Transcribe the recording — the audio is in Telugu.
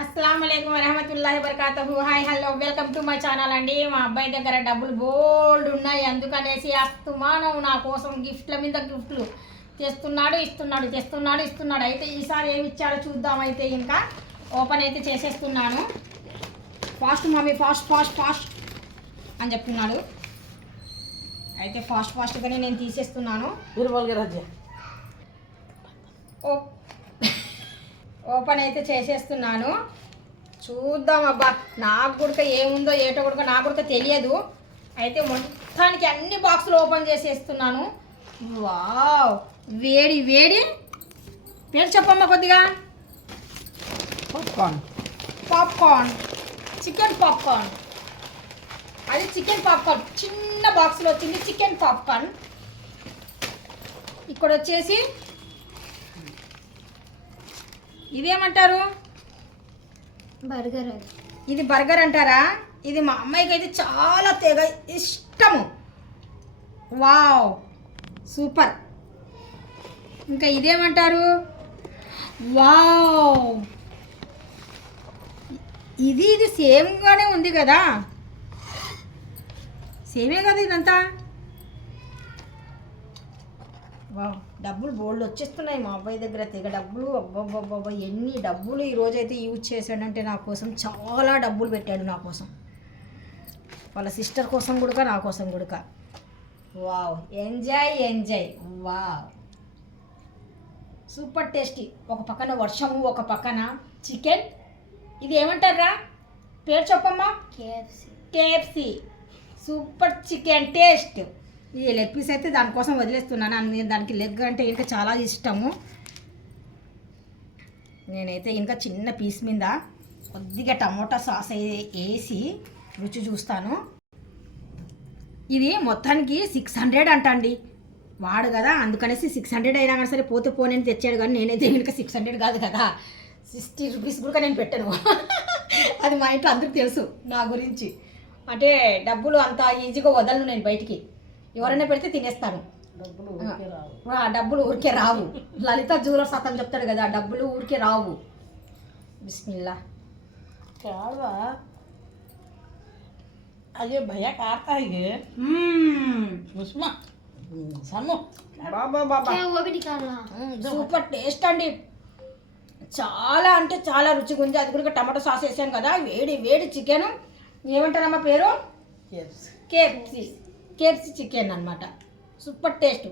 అస్సలాము అలైకుం వరహమతుల్లాహి వబరకాతుహు. Hi hello welcome to my channel అండి. మా అబ్బాయి దగ్గర డబ్బులు బోల్డ్ ఉన్నాయి, అందుకనేసి అస్తమానం నా కోసం గిఫ్ట్ల మీద గిఫ్ట్లు తెస్తున్నాడు. అయితే ఈసారి ఏమి ఇచ్చాడో చూద్దాం. అయితే ఇంకా ఓపెన్ అయితే చేసేస్తున్నాను. ఫాస్ట్ మమ్మీ ఫాస్ట్ అని చెప్తున్నాడు. అయితే ఫాస్ట్గానే నేను తీసేస్తున్నాను. ఓపెన్ అయితే చేసేస్తున్నాను. చూద్దాం. అబ్బా నాకు కూడా ఏముందో ఏటో కూడా నాకు కూడా తెలియదు. అయితే మొత్తానికి అన్ని బాక్సులు ఓపెన్ చేసేస్తున్నాను. వావ్, వేడి పేరు చెప్పమ్మా కొద్దిగా. Popcorn chicken popcorn. అది చికెన్ పాప్కార్న్ చిన్న బాక్స్లో వచ్చింది. Chicken popcorn. ఇక్కడ వచ్చేసి ఇదేమంటారు? బర్గర్. ఇది బర్గర్ అంటారా? ఇది మా అమ్మాయికి అయితే చాలా తెగ ఇష్టము. Wow super. ఇంకా ఇదేమంటారు? వావ్, ఇది సేమ్గానే ఉంది కదా. సేమే కదా ఇదంతా. వావ్, డబ్బులు బోల్డ్ వచ్చేస్తున్నాయి మా అబ్బాయి దగ్గర. తెగ డబ్బులు. అబ్బాబ్బాబ్బా ఎన్ని డబ్బులు ఈరోజైతే యూజ్ చేశాడంటే నా కోసం చాలా డబ్బులు పెట్టాడు. నా కోసం, వాళ్ళ సిస్టర్ కోసం కూడా, నా కోసం కూడా. Wow, enjoy. Wow super tasty. ఒక పక్కన వర్షము, ఒక పక్కన చికెన్. ఇది ఏమంటారా? పేరు చెప్పమ్మా. KFC super chicken taste. ఈ లెగ్ పీస్ అయితే దానికోసం వదిలేస్తున్నాను. నేను దానికి లెగ్ అంటే ఇంకా చాలా ఇష్టము. నేనైతే ఇంకా చిన్న పీస్ మీద కొద్దిగా టమోటా సాస్ వేసి రుచి చూస్తాను. ఇది మొత్తానికి 600 అంటండి. వాడు కదా, అందుకనేసి 600 అయినా కానీ సరే పోతే పోనని తెచ్చాడు. కానీ నేనైతే ఇంకా 600 కాదు కదా, 60 రూపీస్ కూడా నేను పెట్టాను. అది మా ఇంట్లో అందరికి తెలుసు నా గురించి. అంటే డబ్బులు అంత ఈజీగా వదలను నేను బయటికి. ఎవరైనా పెడితే తినేస్తాను. డబ్బులు ఊరికే రావు. లలిత జ్యువెలర్స్ అతను చెప్తాడు కదా, డబ్బులు ఊరికే రావు. బిస్మిల్లా. अरे भैया काटता है ये उस्मा सामो బాబా वो भी निकालना. సూపర్ టేస్ట్ అండి. చాలా అంటే చాలా రుచిగా ఉంది. అది కూడా టమాటో సాస్ వేసాను కదా. వేడి చికెన్. ఏమంటారమ్మా పేరు? కేఎఫ్సి చికెన్ అన్నమాట. Super taste.